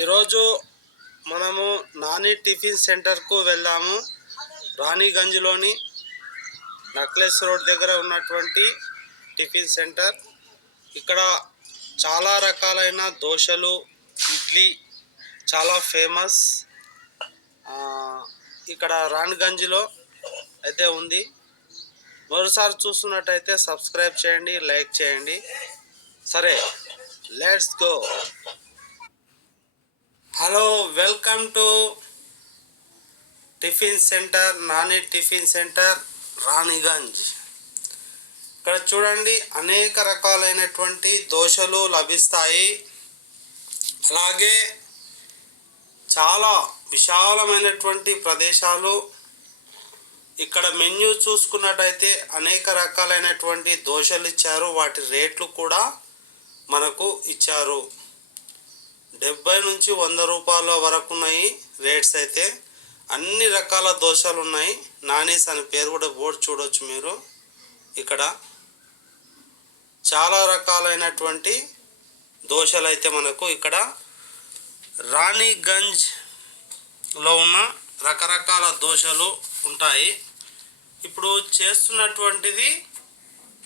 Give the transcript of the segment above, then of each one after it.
ఈరోజు మనము నాని టిఫిన్ సెంటర్కు వెళ్దాము. రాణిగంజ్లోని నక్లెస్ రోడ్ దగ్గర ఉన్నటువంటి టిఫిన్ సెంటర్. ఇక్కడ చాలా రకాలైన దోశలు, ఇడ్లీ చాలా ఫేమస్. ఇక్కడ రాణిగంజ్లో అయితే ఉంది. మరోసారి చూస్తున్నట్టయితే సబ్స్క్రైబ్ చేయండి, లైక్ చేయండి. సరే, let's go. Hello, welcome to tiffin centre, Nani tiffin centre, Raniganj. ఇక్కడ చూడండి, అనేక రకాలైనటువంటి దోశలు లభిస్తాయి. అలాగే చాలా విశాలమైనటువంటి ప్రదేశాలు. ఇక్కడ మెన్యూ చూసుకున్నట్టయితే అనేక రకాలైనటువంటి దోశలు ఇచ్చారు. వాటి రేట్లు కూడా మనకు ఇచ్చారు. 70 నుంచి 100 రూపాయల వరకు ఉన్నాయి రేట్స్. అయితే అన్ని రకాల దోశలు ఉన్నాయి. నానీస్ అని పేరు కూడా బోర్డు చూడొచ్చు మీరు. ఇక్కడ చాలా రకాలైనటువంటి దోశలు అయితే మనకు ఇక్కడ రాణిగంజ్లో ఉన్న రకరకాల దోశలు ఉంటాయి. ఇప్పుడు చేస్తున్నటువంటిది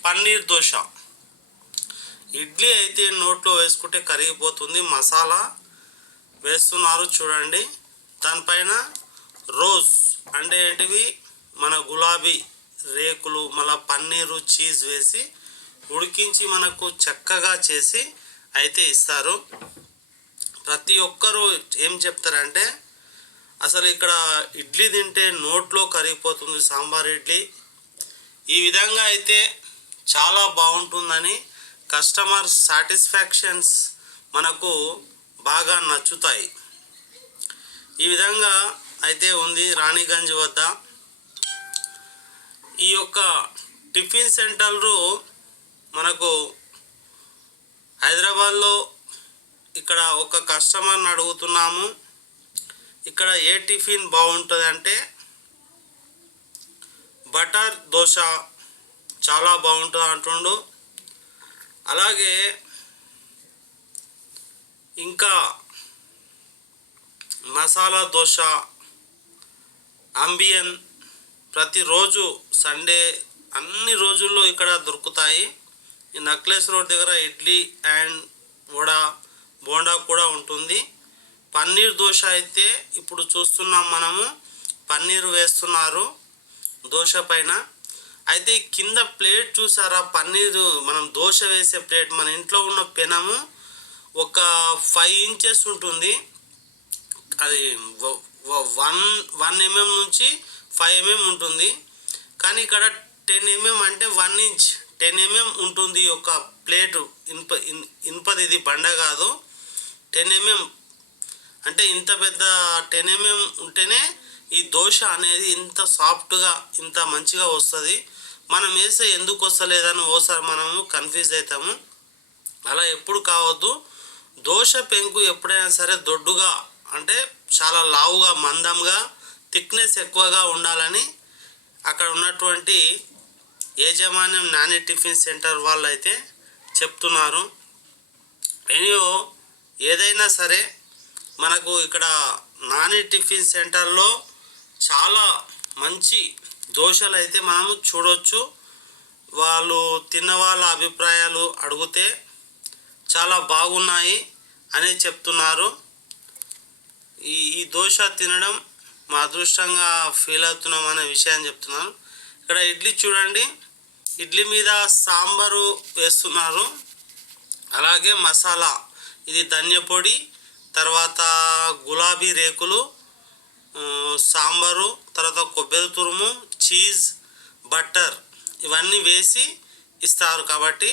పన్నీర్ దోశ. ఇడ్లీ అయితే నోట్లో వేసుకుంటే కరిగిపోతుంది. మసాలా వేస్తున్నారు చూడండి. దానిపైన రోజ్ అంటే ఏంటివి, మన గులాబీ రేకులు, మళ్ళీ పన్నీరు, చీజ్ వేసి ఉడికించి మనకు చక్కగా చేసి అయితే ఇస్తారు. ప్రతి ఒక్కరూ ఏం చెప్తారంటే, అసలు ఇక్కడ ఇడ్లీ తింటే నోట్లో కరిగిపోతుంది, సాంబార్ ఇడ్లీ. ఈ విధంగా అయితే చాలా బాగుంటుందని కస్టమర్ సాటిస్ఫాక్షన్స్ మనకు బాగా నచ్చుతాయి. ఈ విధంగా అయితే ఉంది రాణిగంజ్ వద్ద. ఈ యొక్క టిఫిన్ సెంటర్లు మనకు హైదరాబాద్లో ఇక్కడ ఒక కస్టమర్ని అడుగుతున్నాము, ఇక్కడ ఏ టిఫిన్ బాగుంటుంది అంటే బటర్ దోశ చాలా బాగుంటుంది అంటుండు. అలాగే ఇంకా మసాలా దోశ, అంబియన్ ప్రతిరోజు సండే అన్ని రోజుల్లో ఇక్కడ దొరుకుతాయి. ఈ నక్లెస్ రోడ్ దగ్గర ఇడ్లీ అండ్ వడ, బోండా కూడా ఉంటుంది. పన్నీర్ దోశ అయితే ఇప్పుడు చూస్తున్నాం మనము, పన్నీర్ వేస్తున్నారు దోశ పైన. అయితే కింద ప్లేట్ చూసారా, పన్నీరు మనం దోశ వేసే ప్లేట్, మన ఇంట్లో ఉన్న పెనము ఒక 5 ఇంచెస్ ఉంటుంది. అది 1 mm నుంచి 5 mm ఉంటుంది. కానీ ఇక్కడ 10 mm అంటే 1 ఇంచ్ 10 mm ఉంటుంది ఒక ప్లేటు. ఇనుపది, ఇది బండ కాదు. 10 mm అంటే ఇంత పెద్ద 10 mm ఉంటేనే ఈ దోశ అనేది ఇంత సాఫ్ట్గా, ఇంత మంచిగా వస్తుంది. మనం వేస్తే ఎందుకు వస్తలేదని ఓసారి మనము కన్ఫ్యూజ్ అవుతాము. అలా ఎప్పుడు కావద్దు. దోశ పెంకు ఎప్పుడైనా సరే దొడ్డుగా అంటే చాలా లావుగా, మందంగా, థిక్నెస్ ఎక్కువగా ఉండాలని అక్కడ ఉన్నటువంటి యాజమాన్యం నాని టిఫిన్ సెంటర్ వాళ్ళు అయితే చెప్తున్నారు. ఎనియో ఏదైనా సరే మనకు ఇక్కడ నాని టిఫిన్ సెంటర్లో చాలా మంచి దోశలు అయితే మనము చూడవచ్చు. వాళ్ళు తిన్న వాళ్ళ అభిప్రాయాలు అడిగితే చాలా బాగున్నాయి అని చెప్తున్నారు. ఈ దోశ తినడం మా అదృష్టంగా ఫీల్ అవుతున్నాం అనే విషయాన్ని చెప్తున్నాను. ఇక్కడ ఇడ్లీ చూడండి, ఇడ్లీ మీద సాంబారు వేస్తున్నారు. అలాగే మసాలా, ఇది ధనియ పొడి, తర్వాత గులాబీ రేకులు, సాంబారు, తర్వాత కొబ్బరి తురుము, చీజ్, బటర్ ఇవన్నీ వేసి ఇస్తారు. కాబట్టి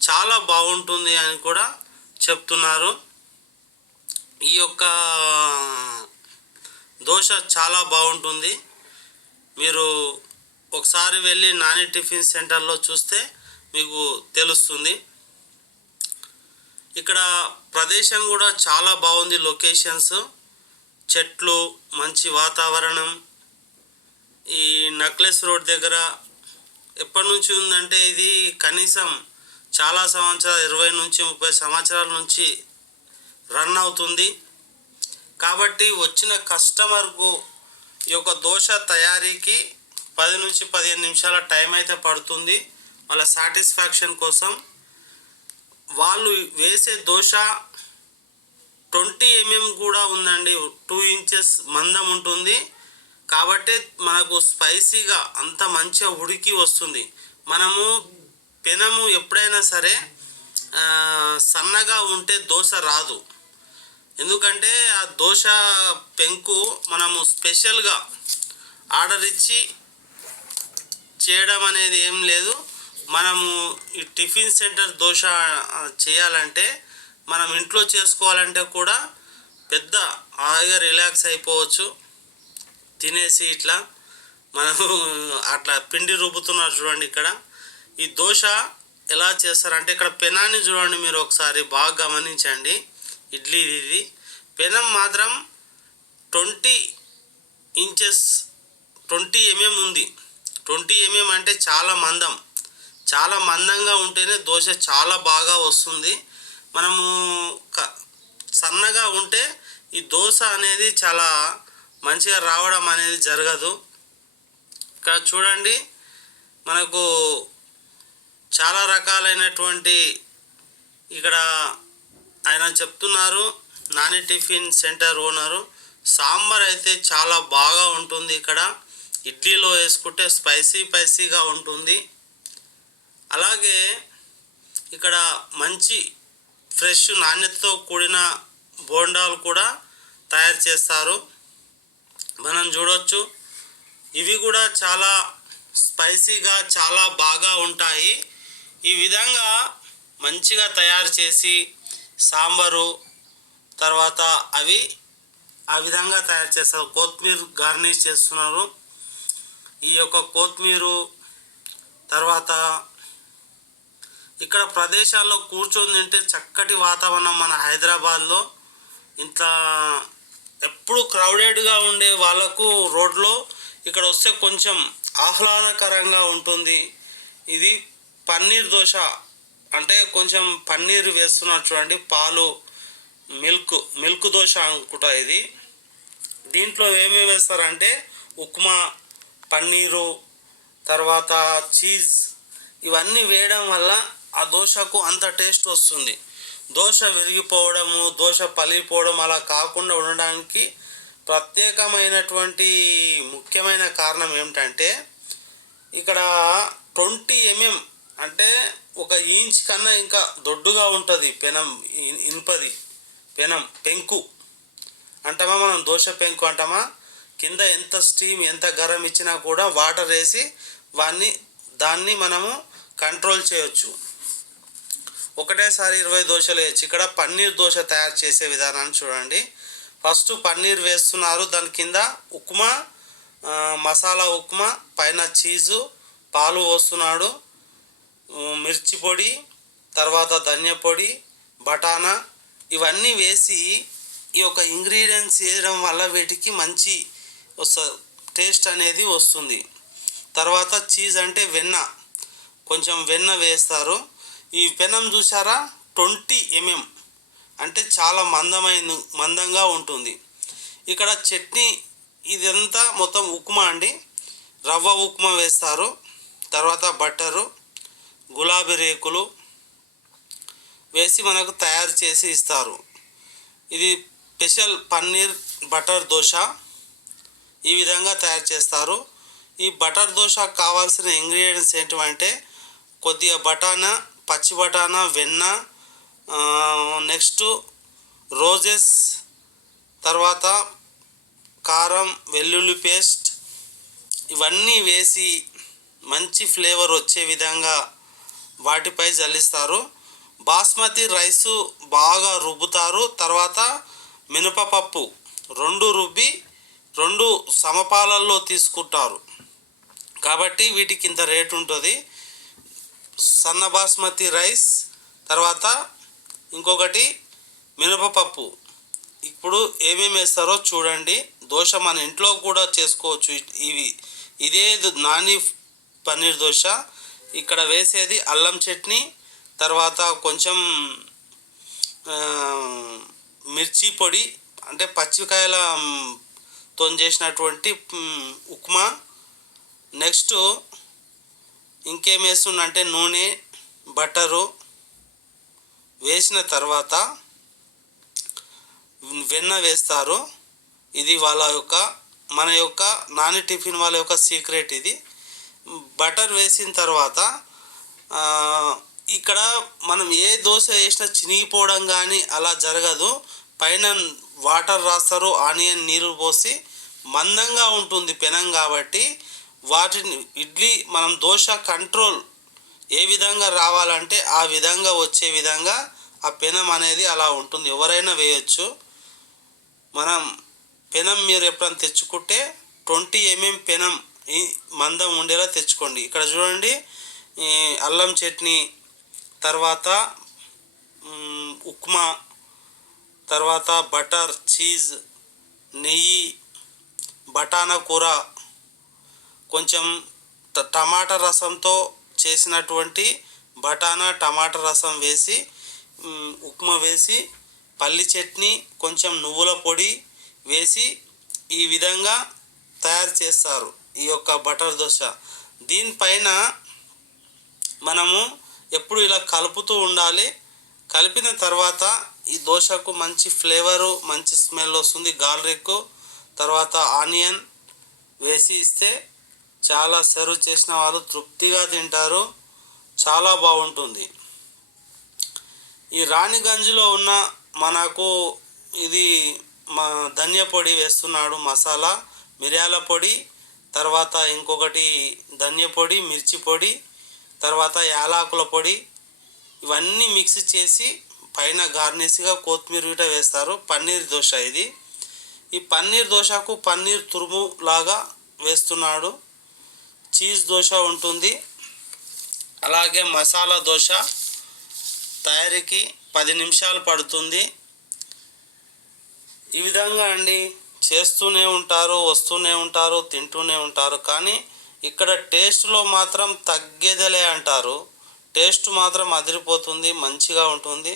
చాలా బాగుంటుంది అని కూడా చెప్తున్నారు. ఈ యొక్క దోశ చాలా బాగుంటుంది. మీరు ఒకసారి వెళ్ళి నాని టిఫిన్ సెంటర్లో చూస్తే మీకు తెలుస్తుంది. ఇక్కడ ప్రదేశం కూడా చాలా బాగుంది. లొకేషన్స్, చెట్లు, మంచి వాతావరణం. ఈ నక్లెస్ రోడ్ దగ్గర ఎప్పటి నుంచి ఉందంటే ఇది కనీసం చాలా సంవత్సరాలు, 20 నుంచి 30 సంవత్సరాల నుంచి రన్ అవుతుంది. కాబట్టి వచ్చిన కస్టమర్కు ఈ యొక్క దోశ తయారీకి 10 నుంచి 15 నిమిషాల టైం అయితే పడుతుంది. వాళ్ళ సాటిస్ఫాక్షన్ కోసం. వాళ్ళు వేసే దోశ 20 mm కూడా ఉందండి. 2 ఇంచెస్ మందం ఉంటుంది. కాబట్టి మనకు స్పైసీగా అంత మంచిగా ఉడికి వస్తుంది. మనము పెనము ఎప్పుడైనా సరే సన్నగా ఉంటే దోశ రాదు. ఎందుకంటే ఆ దోశ పెంకు మనము స్పెషల్గా ఆర్డర్ ఇచ్చి చేయడం అనేది ఏం లేదు. మనము ఈ టిఫిన్ సెంటర్ దోశ చేయాలంటే మనం ఇంట్లో చేసుకోవాలంటే కూడా పెద్ద హాయిగా రిలాక్స్ అయిపోవచ్చు. తినేసి ఇట్లా మనము అట్లా పిండి రుబ్బుతున్నారు చూడండి. ఇక్కడ ఈ దోశ ఎలా చేస్తారంటే ఇక్కడ పెనాన్ని చూడండి, మీరు ఒకసారి బాగా గమనించండి. ఇది పెనం మాత్రం 20 ఇంచెస్ 20 mm ఉంది. 20 mm అంటే చాలా మందం. చాలా మందంగా ఉంటేనే దోశ చాలా బాగా వస్తుంది. మనము సన్నగా ఉంటే ఈ దోశ అనేది చాలా మంచిగా రావడం అనేది జరగదు. ఇక్కడ చూడండి, మనకు చాలా రకాలైనటువంటి ఇక్కడ ఆయన చెప్తున్నారు, Nani tiffin centre owner. Sambar అయితే చాలా బాగా ఉంటుంది. ఇక్కడ ఇడ్లీలో వేసుకుంటే స్పైసీగా ఉంటుంది. అలాగే ఇక్కడ మంచి ఫ్రెష్ నాణ్యతతో కూడిన బోండాలు కూడా తయారు చేస్తారు. మనం చూడొచ్చు, ఇవి కూడా చాలా స్పైసీగా చాలా బాగా ఉంటాయి. ఈ విధంగా మంచిగా తయారు చేసి సాంబారు తర్వాత అవి ఆ విధంగా తయారు చేస్తారు. కొత్తిమీర గార్నిష్ చేస్తున్నారు. ఈ యొక్క కొత్తిమీర తర్వాత ఇక్కడ ప్రదేశాల్లో కూర్చొని తింటే చక్కటి వాతావరణం. మన హైదరాబాద్లో ఇంత ఎప్పుడు క్రౌడెడ్గా ఉండే వాళ్ళకు రోడ్లో ఇక్కడ వస్తే కొంచెం ఆహ్లాదకరంగా ఉంటుంది. ఇది పన్నీర్ దోశ అంటే కొంచెం పన్నీర్ వేస్తున్నారు చూడండి. పాలు మిల్క్ దోశ అనుకుంటా ఇది. దీంట్లో ఏమేమి వేస్తారంటే ఉప్మా, పన్నీరు, తర్వాత చీజ్ ఇవన్నీ వేయడం వల్ల ఆ దోశకు అంత టేస్ట్ వస్తుంది. దోశ విరిగిపోవడము, దోశ పలిగిపోవడం అలా కాకుండా ఉండడానికి ప్రత్యేకమైనటువంటి ముఖ్యమైన కారణం ఏమిటంటే ఇక్కడ 20 mm అంటే 1 ఇంచ్ కన్నా ఇంకా దొడ్డుగా ఉంటుంది పెనం. ఇనుపది పెనం, పెంకు అంటామా మనం, దోశ పెంకు అంటామా. కింద ఎంత స్టీమ్ ఎంత గరం ఇచ్చినా కూడా వాటర్ వేసి దాన్ని మనము కంట్రోల్ చేయొచ్చు. ఒకటేసారి 20 దోశలు వేయచ్చు. ఇక్కడ పన్నీర్ దోశ తయారు చేసే విధానాన్ని చూడండి. ఫస్ట్ పన్నీర్ వేస్తున్నారు, దాని కింద ఉప్మా, మసాలా ఉప్మా, పైన చీజు, పాలు పోస్తున్నాడు, మిర్చి పొడి, తర్వాత ధనియా పొడి, బఠానా ఇవన్నీ వేసి ఈ యొక్క ఇంగ్రీడియంట్స్ వేయడం వల్ల వీటికి మంచి టేస్ట్ అనేది వస్తుంది. తర్వాత చీజ్ అంటే వెన్న, కొంచెం వెన్న వేస్తారు. ఈ పెనం చూసారా 20 mm అంటే చాలా మందంగా ఉంటుంది. ఇక్కడ చట్నీ ఇదంతా మొత్తం ఉప్మా అండి, రవ్వ ఉప్మా వేస్తారు. తర్వాత బట్టరు, గులాబీ రేకులు వేసి మనకు తయారు చేసి ఇస్తారు. ఇది స్పెషల్ పన్నీర్ బటర్ దోశ ఈ విధంగా తయారు చేస్తారు. ఈ బటర్ దోశ కావాల్సిన ఇంగ్రీడియంట్స్ ఏంటంటే కొద్దిగా బఠానా, పచ్చి బఠానా, వెన్న, నెక్స్ట్ రోజెస్, తర్వాత కారం, వెల్లుల్లి పేస్ట్ ఇవన్నీ వేసి మంచి ఫ్లేవర్ వచ్చే విధంగా వాటిపై జల్లిస్తారు. బాస్మతి రైసు బాగా రుబ్బుతారు. తర్వాత మినపప్పు 2 రుబ్బి 2 సమపాలల్లో తీసుకుంటారు. కాబట్టి వీటికి ఇంత రేటు ఉంటుంది. సన్న బాస్మతి రైస్, తర్వాత ఇంకొకటి మినపప్పు. ఇప్పుడు ఏమేమి వేస్తారో చూడండి. దోశ మన ఇంట్లో కూడా చేసుకోవచ్చు. ఇదే నాని పన్నీర్ దోశ. ఇక్కడ వేసేది అల్లం చట్నీ, తర్వాత కొంచెం మిర్చి పొడి, అంటే పచ్చికాయల తో చేసినటువంటి ఉప్మా. నెక్స్ట్ ఇంకేం వేస్తుండంటే నూనె, బటరు వేసిన తర్వాత వెన్న వేస్తారు. ఇది వాళ్ళ యొక్క మన యొక్క నాని టిఫిన్ వాళ్ళ యొక్క సీక్రెట్ ఇది. బటర్ వేసిన తర్వాత ఇక్కడ మనం ఏ దోశ వేసినా చినిగిపోవడం కానీ అలా జరగదు. పైన వాటర్ రాస్తారు, ఆనియన్ నీరు పోసి మందంగా ఉంటుంది పెనం కాబట్టి వాటిని ఇడ్లీ మనం దోశ కంట్రోల్ ఏ విధంగా రావాలంటే ఆ విధంగా వచ్చే విధంగా ఆ పెనం అనేది అలా ఉంటుంది. ఎవరైనా వేయచ్చు. మనం పెనం మీరు ఎప్పుడైనా తెచ్చుకుంటే 20 mm పెనం ఈ మందం ఉండేలా తెచ్చుకోండి. ఇక్కడ చూడండి, అల్లం చట్నీ, తర్వాత ఉప్మా, తర్వాత బటర్, చీజ్, నెయ్యి, బఠానా కూర, కొంచెం టమాటా రసంతో చేసినటువంటి బఠానా టమాటా రసం వేసి ఉప్మా వేసి పల్లి చట్నీ, కొంచెం నువ్వుల పొడి వేసి ఈ విధంగా తయారు చేస్తారు ఈ యొక్క బటర్ దోశ. దీనిపైన మనము ఎప్పుడు ఇలా కలుపుతూ ఉండాలి. కలిపిన తర్వాత ఈ దోశకు మంచి ఫ్లేవరు, మంచి స్మెల్ వస్తుంది. గార్లిక్, తర్వాత ఆనియన్ వేసి ఇస్తే చాలా సర్వ్ చేసిన వాళ్ళు తృప్తిగా తింటారు. చాలా బాగుంటుంది. ఈ రాణిగంజ్లో ఉన్న మనకు ఇది మా ధనియా పొడి వేస్తున్నాడు, మసాలా, మిరియాల పొడి, తర్వాత ఇంకొకటి ధనియా పొడి, మిర్చి పొడి, తర్వాత యాలకుల పొడి, ఇవన్నీ మిక్స్ చేసి పైన గార్నిష్గా కొత్తిమీర వీట వేస్తారు. పన్నీర్ దోశ ఇది. ఈ పన్నీర్ దోశకు పన్నీర్ తురుము లాగా వేస్తున్నాడు. చీజ్ దోశ ఉంటుంది. అలాగే మసాలా దోశ తయారీకి 10 నిమిషాలు పడుతుంది. ఈ విధంగా అండి చేస్తూనే ఉంటారు, వస్తూనే ఉంటారు, తింటూనే ఉంటారు. కానీ ఇక్కడ టేస్ట్లో మాత్రం తగ్గేదలే అంటారు. టేస్ట్ మాత్రం అదిరిపోతుంది, మంచిగా ఉంటుంది.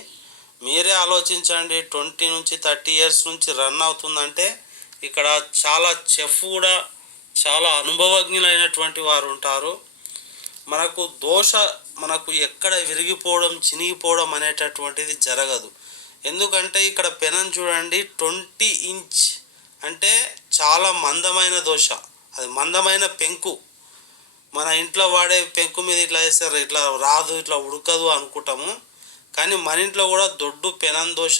మీరే ఆలోచించండి. 20 నుంచి 30 ఇయర్స్ నుంచి రన్ అవుతుందంటే ఇక్కడ చాలా చెఫ్ కూడా చాలా అనుభవజ్ఞులైనటువంటి వారు ఉంటారు. మనకు దోశ మనకు ఎక్కడ విరిగిపోవడం, చినిగిపోవడం అనేటటువంటిది జరగదు. ఎందుకంటే ఇక్కడ పెనం చూడండి, 20 ఇంచ్ అంటే చాలా మందమైన దోశ. అది మందమైన పెంకు. మన ఇంట్లో వాడే పెంకు మీద ఇట్లా వేస్తారు, ఇట్లా రాదు, ఇట్లా ఉడకదు అనుకుంటాము. కానీ మన ఇంట్లో కూడా దొడ్డు పెనం దోశ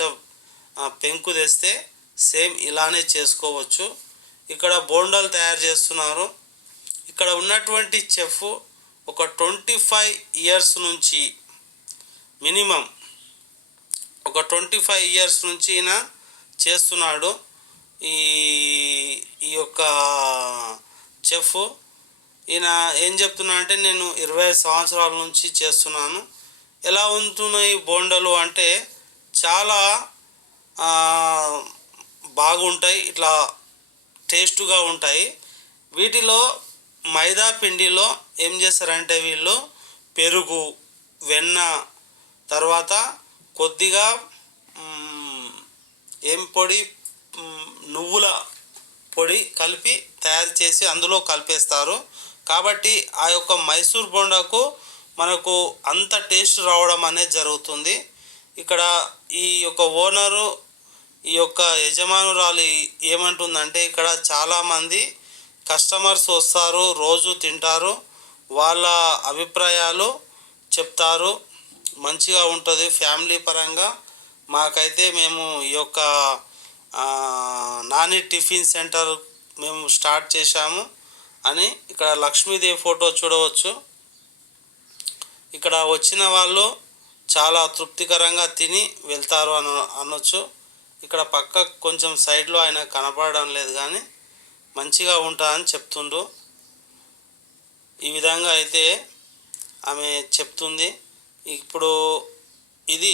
పెంకు తెస్తే సేమ్ ఇలానే చేసుకోవచ్చు. ఇక్కడ బోండాలు తయారు చేస్తున్నారు. ఇక్కడ ఉన్నటువంటి చెఫ్ ఒక 25 ఇయర్స్ నుంచి మినిమం ఒక 25 ఇయర్స్ నుంచి ఈయన చేస్తున్నాడు. ఈ యొక్క చెఫ్ ఈయన ఏం చెప్తున్నా అంటే నేను 25 సంవత్సరాల నుంచి చేస్తున్నాను. ఎలా ఉంటున్నాయి బోండాలు అంటే చాలా బాగుంటాయి, ఇట్లా టేస్టుగా ఉంటాయి. వీటిలో మైదా పిండిలో ఏం చేస్తారంటే వీళ్ళు పెరుగు, వెన్న, తర్వాత కొద్దిగా ఏం పొడి, నువ్వుల పొడి కలిపి తయారు చేసి అందులో కలిపేస్తారు. కాబట్టి ఆ యొక్క మైసూర్ బోండాకు మనకు అంత టేస్ట్ రావడం అనేది జరుగుతుంది. ఇక్కడ ఈ యొక్క ఓనరు, ఈ యొక్క యజమానురాలు ఏమంటుందంటే ఇక్కడ చాలామంది కస్టమర్స్ వస్తారు, రోజు తింటారు, వాళ్ళ అభిప్రాయాలు చెప్తారు. మంచిగా ఉంటుంది ఫ్యామిలీ పరంగా. మాకైతే మేము ఈ యొక్క నాని టిఫిన్ సెంటర్ మేము స్టార్ట్ చేశాము అని ఇక్కడ లక్ష్మీదేవి ఫోటో చూడవచ్చు. ఇక్కడ వచ్చిన వాళ్ళు చాలా తృప్తికరంగా తిని వెళ్తారు అనొచ్చు. ఇక్కడ పక్క కొంచెం సైడ్లో ఆయన కనపడడం లేదు కానీ మంచిగా ఉంటా అని చెప్తుండ్రు. ఈ విధంగా అయితే ఆమె చెప్తుంది. ఇప్పుడు ఇది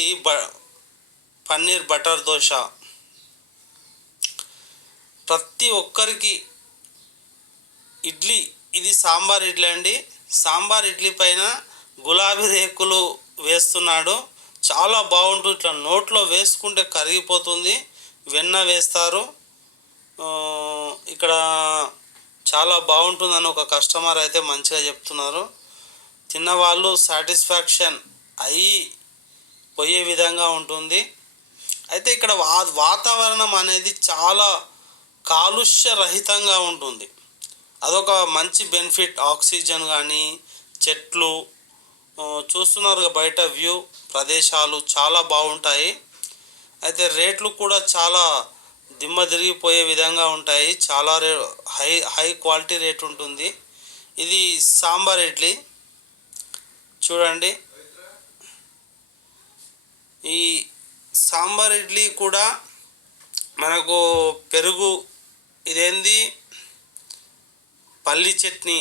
పన్నీర్ బటర్ దోశ. ప్రతి ఒక్కరికి ఇడ్లీ, ఇది సాంబార్ ఇడ్లీ అండి. సాంబార్ ఇడ్లీ పైన గులాబీ రేకులు వేస్తున్నాడు. చాలా బాగుంటుంది. ఇట్లా నోట్లో వేసుకుంటే కరిగిపోతుంది. వెన్న వేస్తారు. ఇక్కడ చాలా బాగుంటుందని ఒక కస్టమర్ అయితే మంచిగా చెప్తున్నారు. తిన్నవాళ్ళు సాటిస్ఫాక్షన్ అయ్యి పోయే విధంగా ఉంటుంది. అయితే ఇక్కడ వాతావరణం అనేది చాలా కాలుష్య రహితంగా ఉంటుంది. అదొక మంచి బెనిఫిట్. ఆక్సిజన్ కానీ చెట్లు చూస్తున్నారు బయట వ్యూ ప్రదేశాలు చాలా బాగుంటాయి. అయితే రేట్లు కూడా చాలా దిమ్మ తిరిగిపోయే విధంగా ఉంటాయి. చాలా హై క్వాలిటీ రేట్ ఉంటుంది. ఇది సాంబార్ ఇడ్లీ చూడండి. ఈ సాంబార్ ఇడ్లీ కూడా మనకు పెరుగు, ఇదేంది పల్లి చట్నీ,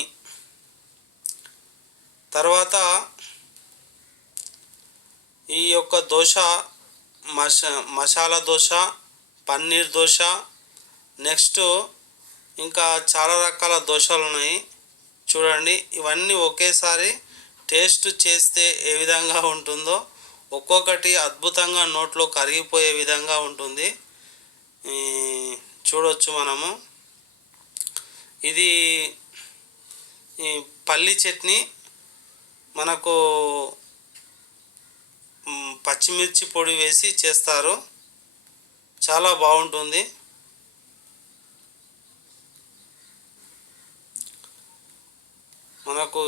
తర్వాత ఈ యొక్క దోశ మసాలా దోశ, పన్నీర్ దోశ, నెక్స్ట్ ఇంకా చాలా రకాల దోశలు ఉన్నాయి చూడండి. ఇవన్నీ ఒకేసారి టేస్ట్ చేస్తే ఏ విధంగా ఉంటుందో ఒక్కొక్కటి అద్భుతంగా నోట్లో కరిగిపోయే విధంగా ఉంటుంది. చూడొచ్చు మనము. ఇది పల్లి చట్నీ మనకు పచ్చిమిర్చి పొడి వేసి చేస్తారు. చాలా బాగుంటుంది. మనకు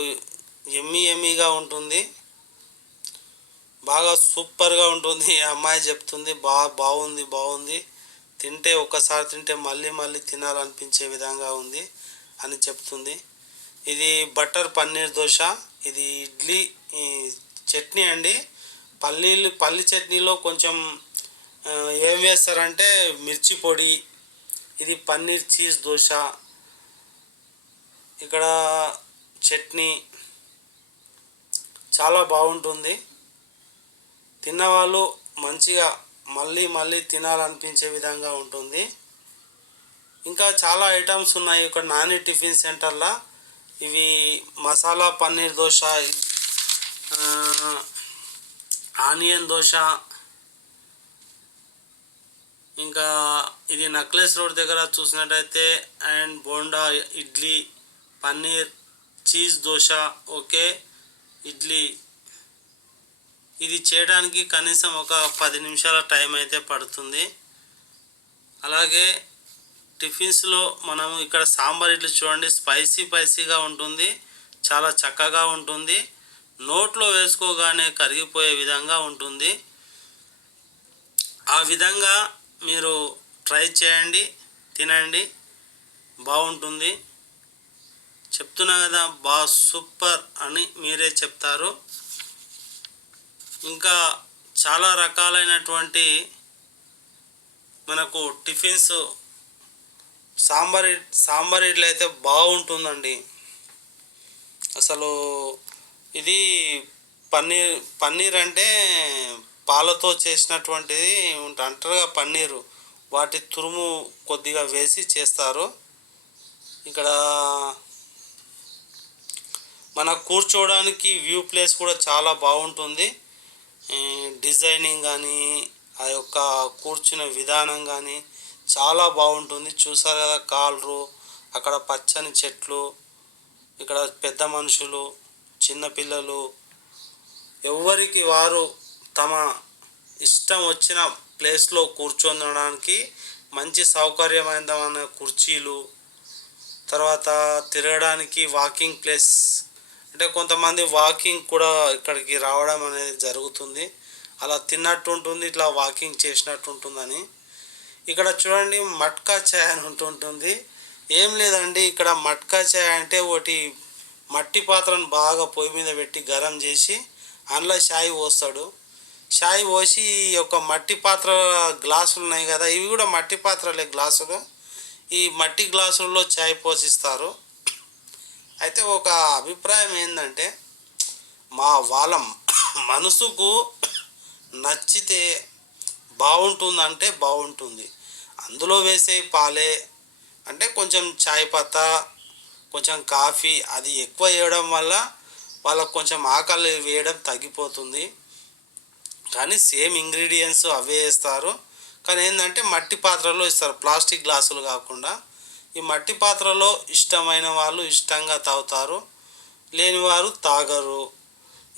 ఎమ్మీగా ఉంటుంది. బాగా సూపర్గా ఉంటుంది. ఈ అమ్మాయి చెప్తుంది బాగుంది తింటే ఒక్కసారి తింటే మళ్ళీ మళ్ళీ తినాలనిపించే విధంగా ఉంది అని చెప్తుంది. ఇది బటర్ పన్నీర్ దోశ. ఇది ఇడ్లీ చట్నీ అండి. పల్లి చట్నీలో కొంచెం ఏం వేస్తారంటే మిర్చి పొడి. ఇది పన్నీర్ చీజ్ దోశ. ఇక్కడ చట్నీ చాలా బాగుంటుంది. తిన్నవాళ్ళు మంచిగా మళ్ళీ మళ్ళీ తినాలనిపించే విధంగా ఉంటుంది. ఇంకా చాలా ఐటమ్స్ ఉన్నాయి ఇక్కడ నాని టిఫిన్ సెంటర్లో. ఇవి మసాలా పన్నీర్ దోశ, ఆనియన్ దోశ, ఇంకా ఇది నక్లెస్ రోడ్ దగ్గర చూసినట్టయితే and bonda idli, paneer cheese dosa, okay idli. ఇది చేయడానికి కనీసం ఒక 10 నిమిషాల టైం అయితే పడుతుంది. అలాగే టిఫిన్స్లో మనము ఇక్కడ సాంబార్ ఇడ్లీ చూడండి, స్పైసీగా ఉంటుంది. చాలా చక్కగా ఉంటుంది. నోట్లో వేసుకోగానే కరిగిపోయే విధంగా ఉంటుంది. ఆ విధంగా మీరు ట్రై చేయండి, తినండి, బాగుంటుంది. చెప్తున్నా కదా సూపర్ అని మీరే చెప్తారు. ఇంకా చాలా రకాలైనటువంటి మనకు టిఫిన్స్ సాంబార్ ఇడ్లీ అయితే బాగుంటుందండి. అసలు ఇది పన్నీర్ అంటే పాలతో చేసినటువంటిది అంటారుగా పన్నీరు, వాటి తురుము కొద్దిగా వేసి చేస్తారు. ఇక్కడ మన కూర్చోవడానికి వ్యూ ప్లేస్ కూడా చాలా బాగుంటుంది. డిజైనింగ్ కానీ ఆ యొక్క కూర్చునే విధానం కానీ చాలా బాగుంటుంది. చూసారు కదా కాలరు, అక్కడ పచ్చని చెట్లు, ఇక్కడ పెద్ద మనుషులు, చిన్నపిల్లలు ఎవరికి వారు తమ ఇష్టం వచ్చిన ప్లేస్లో కూర్చొనడానికి మంచి సౌకర్యమైన కుర్చీలు, తర్వాత తిరగడానికి వాకింగ్ ప్లేస్. అంటే కొంతమంది వాకింగ్ కూడా ఇక్కడికి రావడం అనేది జరుగుతుంది. అలా తిన్నట్టు ఉంటుంది, ఇట్లా వాకింగ్ చేసినట్టు ఉంటుందని. ఇక్కడ చూడండి మట్కా చాయ్ అని ఉంటుంటుంది. ఏం లేదండి, ఇక్కడ మట్కా చాయ్ అంటే ఒకటి మట్టి పాత్రను బాగా పొయ్యి మీద పెట్టి గరం చేసి అందులో చాయ్ పోస్తాడు. చాయ్ పోసి ఈ యొక్క మట్టి పాత్ర గ్లాసులు ఉన్నాయి కదా, ఇవి కూడా మట్టి పాత్రలే గ్లాసులు. ఈ మట్టి గ్లాసుల్లో చాయ్ పోసిస్తారు. అయితే ఒక అభిప్రాయం ఏంటంటే వాళ్ళ మనసుకు నచ్చితే బాగుంటుందంటే బాగుంటుంది. అందులో వేసే పాలే అంటే కొంచెం చాయ్ పత్తా, కొంచెం కాఫీ అది ఎక్కువ వేయడం వల్ల వాళ్ళకు కొంచెం ఆకలి వేయడం తగ్గిపోతుంది. కానీ సేమ్ ఇంగ్రీడియంట్స్ అవే వేస్తారు, కానీ ఏంటంటే మట్టి పాత్రలో ఇస్తారు, ప్లాస్టిక్ గ్లాసులు కాకుండా. ఈ మట్టి పాత్రలో ఇష్టమైన వాళ్ళు ఇష్టంగా తాగుతారు, లేని వారు తాగరు.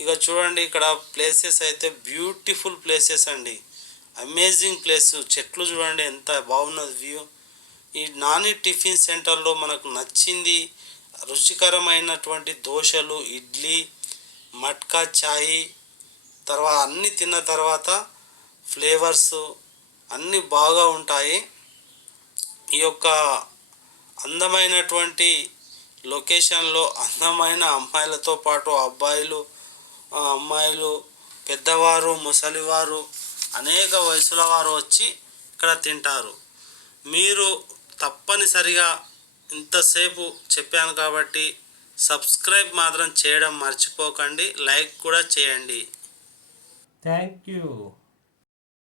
ఇక చూడండి ఇక్కడ ప్లేసెస్ అయితే బ్యూటిఫుల్ ప్లేసెస్ అండి, అమేజింగ్ ప్లేస్. చెట్లు చూడండి ఎంత బాగున్నది వ్యూ. ఈ నాని టిఫిన్ సెంటర్లో మనకు నచ్చింది రుచికరమైనటువంటి దోశలు, ఇడ్లీ, మట్కా చాయ్, తర్వాత అన్నీ తిన్న తర్వాత ఫ్లేవర్స్ అన్నీ బాగా ఉంటాయి. ఈ యొక్క అందమైనటువంటి లొకేషన్లో అందమైన అమ్మాయిలతో పాటు అబ్బాయిలు, అమ్మాయిలు, పెద్దవారు, ముసలివారు, అనేక వయసుల వారు వచ్చి ఇక్కడ తింటారు. మీరు తప్పనిసరిగా ఇంతసేపు చెప్పాను కాబట్టి సబ్స్క్రైబ్ మాత్రం చేయడం మర్చిపోకండి, లైక్ కూడా చేయండి. Thank you.